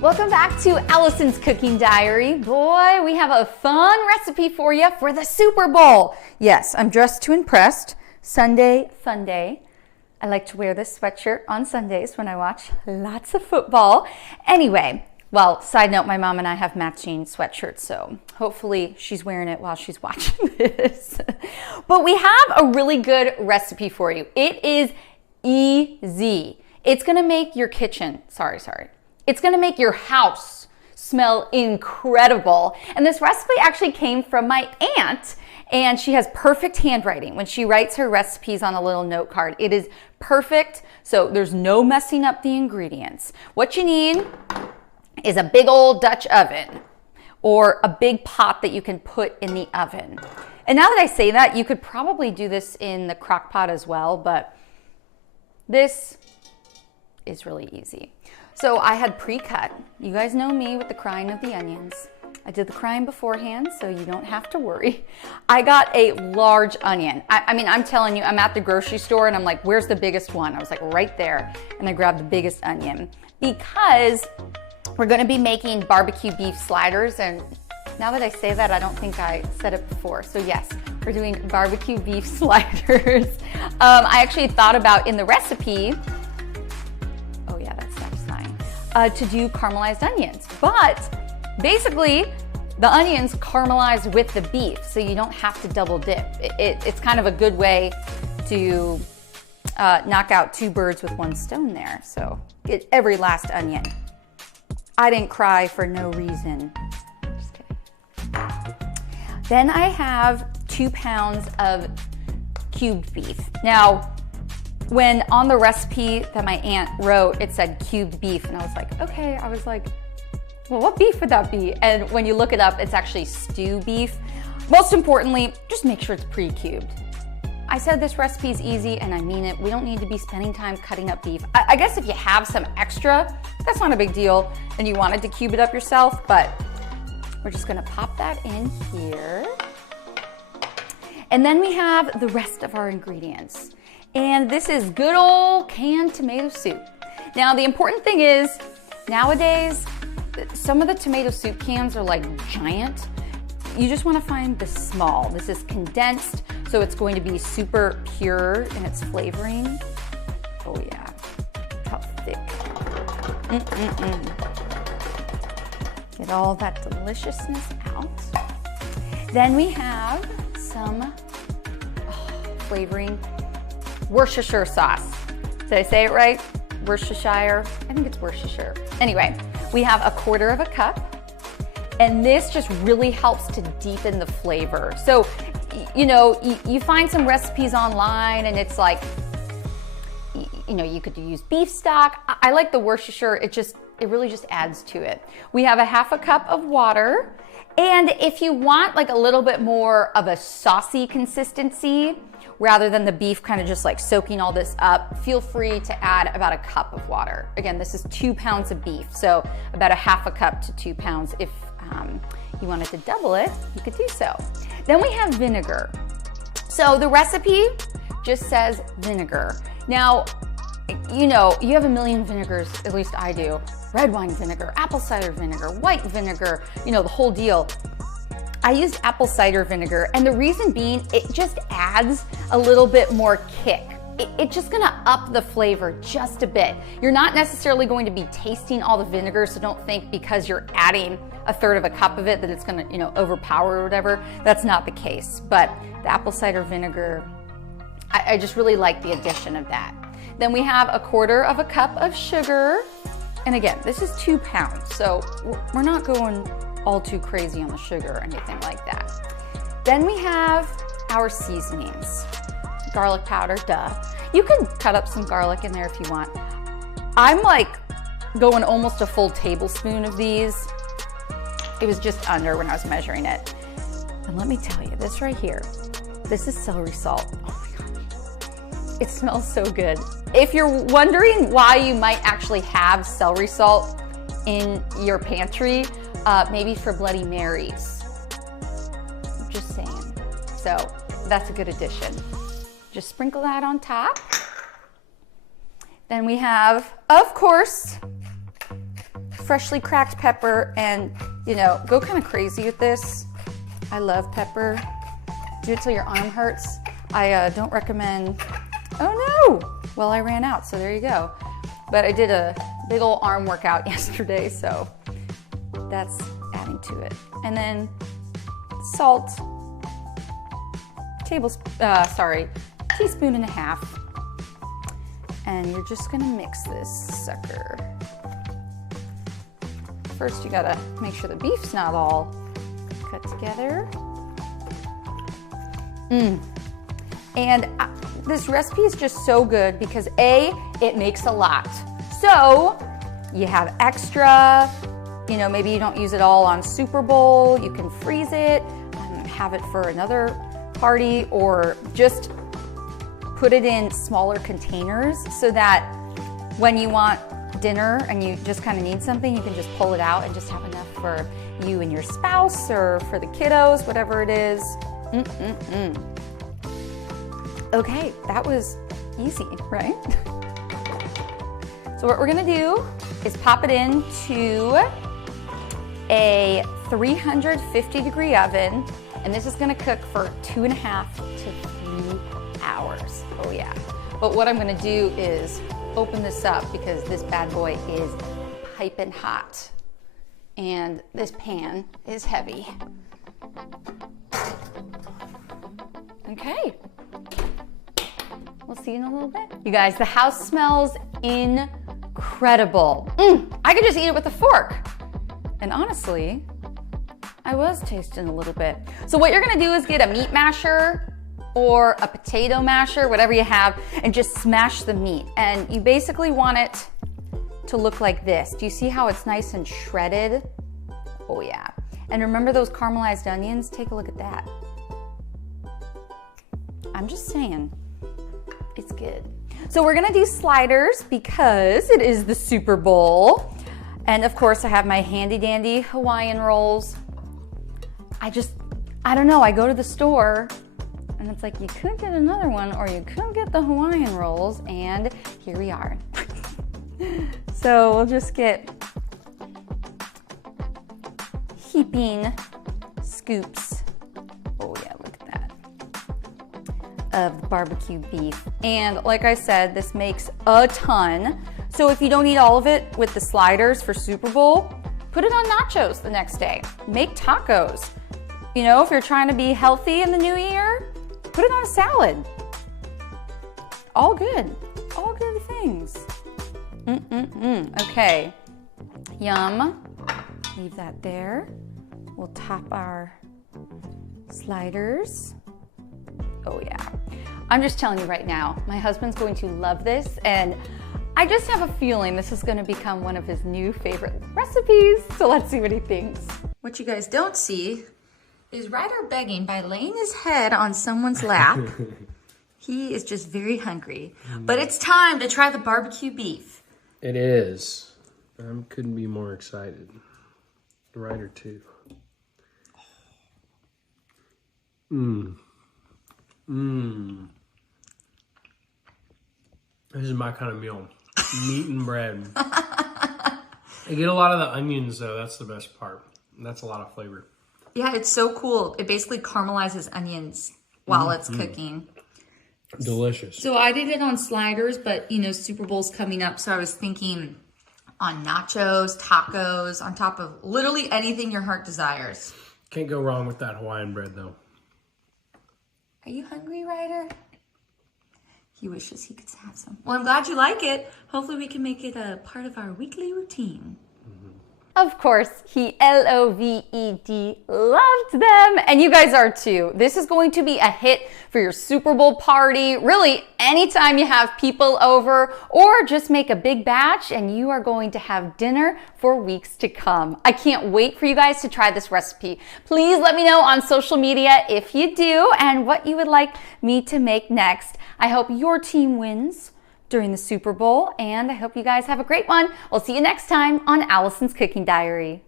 Welcome back to Allison's Cooking Diary. Boy, we have a fun recipe for you for the Super Bowl. Yes, I'm dressed to impress. Sunday, fun day. I like to wear this sweatshirt on Sundays when I watch lots of football. Anyway, well, side note, my mom and I have matching sweatshirts, so hopefully she's wearing it while she's watching this. But we have a really good recipe for you. It is easy. It's gonna make your kitchen, it's gonna make your house smell incredible. And this recipe actually came from my aunt, and she has perfect handwriting when she writes her recipes on a little note card. It is perfect, so there's no messing up the ingredients. What you need is a big old Dutch oven or a big pot that you can put in the oven. And now that I say that, you could probably do this in the crock pot as well, but this is really easy. So I had pre-cut. You guys know me with the crying of the onions. I did the crying beforehand, so you don't have to worry. I got a large onion. I mean, I'm telling you, I'm at the grocery store and I'm like, where's the biggest one? I was like, right there. And I grabbed the biggest onion because we're gonna be making barbecue beef sliders. And now that I say that, I don't think I said it before. So yes, we're doing barbecue beef sliders. I actually thought about in the recipe, to do caramelized onions, but basically the onions caramelize with the beef, so you don't have to double dip. It's kind of a good way to knock out two birds with one stone there. So get every last onion. I didn't cry for no reason. Just kidding. Then I have 2 pounds of cubed beef. Now, when on the recipe that my aunt wrote, it said cubed beef, and I was like, okay, well, what beef would that be? And when you look it up, it's actually stew beef. Most importantly, just make sure it's pre-cubed. I said this recipe is easy, and I mean it. We don't need to be spending time cutting up beef. I guess if you have some extra, that's not a big deal, and you wanted to cube it up yourself, but we're just gonna pop that in here. And then we have the rest of our ingredients. And this is good old canned tomato soup. Now, the important thing is, nowadays, some of the tomato soup cans are like giant. You just wanna find the small. This is condensed, so it's going to be super pure in its flavoring. Oh yeah, how thick. Get all that deliciousness out. Then we have some flavoring. Worcestershire sauce. Did I say it right? Worcestershire? I think it's Worcestershire. Anyway, we have 1/4 cup, and this just really helps to deepen the flavor. So, you know, you find some recipes online and it's like, you know, you could use beef stock. I like the Worcestershire, it really just adds to it. We have 1/2 cup of water, and if you want like a little bit more of a saucy consistency, rather than the beef kind of just like soaking all this up, feel free to add about 1 cup of water. Again, this is 2 pounds of beef, so about 1/2 cup to 2 pounds. If you wanted to double it, you could do so. Then we have vinegar. So the recipe just says vinegar. Now, you know, you have a million vinegars, at least I do. Red wine vinegar, apple cider vinegar, white vinegar, you know, the whole deal. I used apple cider vinegar, and the reason being, it just adds a little bit more kick. It's just gonna up the flavor just a bit. You're not necessarily going to be tasting all the vinegar, so don't think because you're adding 1/3 cup of it that it's gonna, you know, overpower or whatever. That's not the case, but the apple cider vinegar, I just really like the addition of that. Then we have 1/4 cup of sugar, and again, this is 2 pounds, so we're not going all too crazy on the sugar or anything like that. Then we have our seasonings. Garlic powder, duh. You can cut up some garlic in there if you want. I'm like going almost a full tablespoon of these. It was just under when I was measuring it. And let me tell you, this right here, this is celery salt. Oh my God. It smells so good. If you're wondering why you might actually have celery salt in your pantry, maybe for Bloody Marys. Just saying. So that's a good addition. Just sprinkle that on top. Then we have, of course, freshly cracked pepper and, you know, go kind of crazy with this. I love pepper. Do it till your arm hurts. I don't recommend, oh no! Well, I ran out, so there you go. But I did a big old arm workout yesterday, so that's adding to it. And then salt, teaspoon and a half. And you're just gonna mix this sucker. First, you gotta make sure the beef's not all cut together. And this recipe is just so good because A, it makes a lot. So you have extra, you know, maybe you don't use it all on Super Bowl, you can freeze it, have it for another party, or just put it in smaller containers so that when you want dinner and you just kind of need something, you can just pull it out and just have enough for you and your spouse or for the kiddos, whatever it is. Okay, that was easy, right? So what we're gonna do is pop it into a 350-degree oven, and this is gonna cook for 2.5 to 3 hours. Oh yeah. But what I'm gonna do is open this up because this bad boy is piping hot. And this pan is heavy. Okay. We'll see you in a little bit. You guys, the house smells incredible. I could just eat it with a fork. And honestly, I was tasting a little bit. So what you're gonna do is get a meat masher or a potato masher, whatever you have, and just smash the meat. And you basically want it to look like this. Do you see how it's nice and shredded? Oh yeah. And remember those caramelized onions? Take a look at that. I'm just saying, it's good. So we're gonna do sliders because it is the Super Bowl. And of course I have my handy dandy Hawaiian rolls. I don't know, I go to the store and it's like, you could get another one or you could get the Hawaiian rolls, and here we are. So we'll just get heaping scoops. Oh yeah, look at that. Of barbecue beef. And like I said, this makes a ton. So if you don't eat all of it with the sliders for Super Bowl, put it on nachos the next day. Make tacos. You know, if you're trying to be healthy in the new year, put it on a salad. All good things. Okay, yum. Leave that there. We'll top our sliders. Oh yeah. I'm just telling you right now, my husband's going to love this, and I just have a feeling this is gonna become one of his new favorite recipes. So let's see what he thinks. What you guys don't see is Ryder begging by laying his head on someone's lap. He is just very hungry. But it's time to try the barbecue beef. It is. I couldn't be more excited. Ryder too. This is my kind of meal. Meat and bread. I get a lot of the onions though. That's the best part. That's a lot of flavor. Yeah, it's so cool. It basically caramelizes onions while it's cooking. Delicious. So I did it on sliders, but you know, Super Bowl's coming up, so I was thinking on nachos, tacos, on top of literally anything your heart desires. Can't go wrong with that Hawaiian bread though. Are you hungry, Ryder? He wishes he could have some. Well, I'm glad you like it. Hopefully we can make it a part of our weekly routine. Of course, he L-O-V-E-D loved them, and you guys are too. This is going to be a hit for your Super Bowl party, really anytime you have people over, or just make a big batch and you are going to have dinner for weeks to come. I can't wait for you guys to try this recipe. Please let me know on social media if you do and what you would like me to make next. I hope your team wins during the Super Bowl, and I hope you guys have a great one. We'll see you next time on Allison's Cooking Diary.